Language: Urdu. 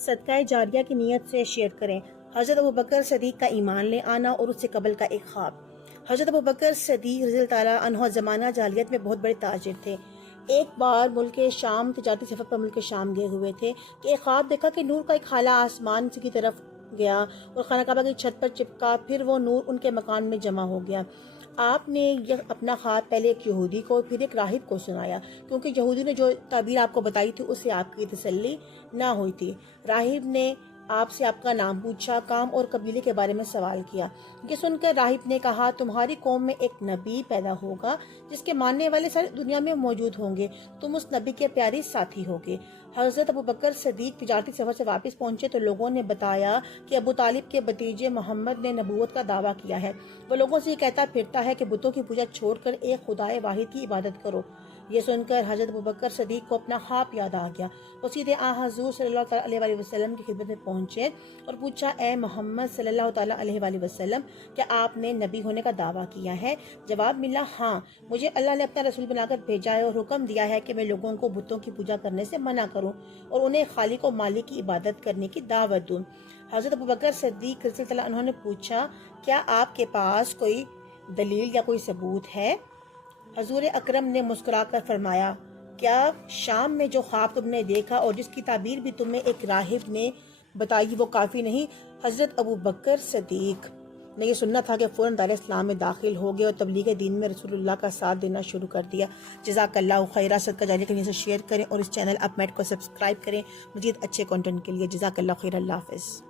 صدقہ جاریہ کی نیت سے شیئر کریں۔ حضرت ابوبکر صدیق کا ایمان لے آنا اور اس سے قبل کا ایک خواب۔ حضرت ابوبکر صدیق رضی اللہ تعالیٰ عنہ زمانہ جاہلیت میں بہت بڑے تاجر تھے۔ ایک بار ملک شام تجارتی سفر پر ملک شام گئے ہوئے تھے کہ ایک خواب دیکھا کہ نور کا ایک خالہ آسمان کی طرف گیا اور خانہ کعبہ کی چھت پر چپکا، پھر وہ نور ان کے مکان میں جمع ہو گیا۔ آپ نے یہ اپنا خواب پہلے ایک یہودی کو پھر ایک راہب کو سنایا، کیونکہ یہودی نے جو تعبیر آپ کو بتائی تھی اس سے آپ کی تسلی نہ ہوئی تھی۔ راہب نے آپ سے آپ کا نام پوچھا، کام اور قبیلے کے بارے میں سوال کیا۔ یہ سن کر راہب نے کہا، تمہاری قوم میں ایک نبی پیدا ہوگا جس کے ماننے والے ساری دنیا میں موجود ہوں گے، تم اس نبی کے پیاری ساتھی ہوگے۔ حضرت ابوبکر صدیق تجارتی سفر سے واپس پہنچے تو لوگوں نے بتایا کہ ابو طالب کے بھتیجے محمد نے نبوت کا دعویٰ کیا ہے۔ وہ لوگوں سے یہ کہتا پھرتا ہے کہ بتوں کی پوجا چھوڑ کر ایک خدائے واحد کی عبادت کرو۔ یہ سن کر حضرت ابوبکر صدیق کو اپنا خواب یاد آ گیا۔ وہ سیدھے حضور صلی اللہ تعالیٰ علیہ وآلہ وسلم کی خدمت میں پہنچے اور پوچھا، اے محمد صلی اللہ تعالیٰ علیہ وآلہ وسلم، کیا آپ نے نبی ہونے کا دعویٰ کیا ہے؟ جواب ملا، ہاں، مجھے اللہ نے اپنا رسول بنا کر بھیجا ہے اور حکم دیا ہے کہ میں لوگوں کو بتوں کی پوجا کرنے سے منع کروں اور انہیں خالق و مالک کی عبادت کرنے کی دعوت دوں۔ حضرت ابوبکر صدیق رضی اللہ عنہ نے پوچھا، کیا آپ کے پاس کوئی دلیل یا کوئی ثبوت ہے؟ حضور اکرم نے مسکرا کر فرمایا، کیا شام میں جو خواب تم نے دیکھا اور جس کی تعبیر بھی تمہیں ایک راہب نے بتائی وہ کافی نہیں؟ حضرت ابوبکر صدیق نے یہ سننا تھا کہ فوراً دار اسلام میں داخل ہو گئے اور تبلیغ دین میں رسول اللہ کا ساتھ دینا شروع کر دیا۔ جزاک اللہ خیرہ۔ صدقہ جاریہ کے لیے سے شیئر کریں اور اس چینل اپ میٹ کو سبسکرائب کریں مزید اچھے کنٹینٹ کے لیے۔ جزاک اللہ خیر۔ اللہ حافظ۔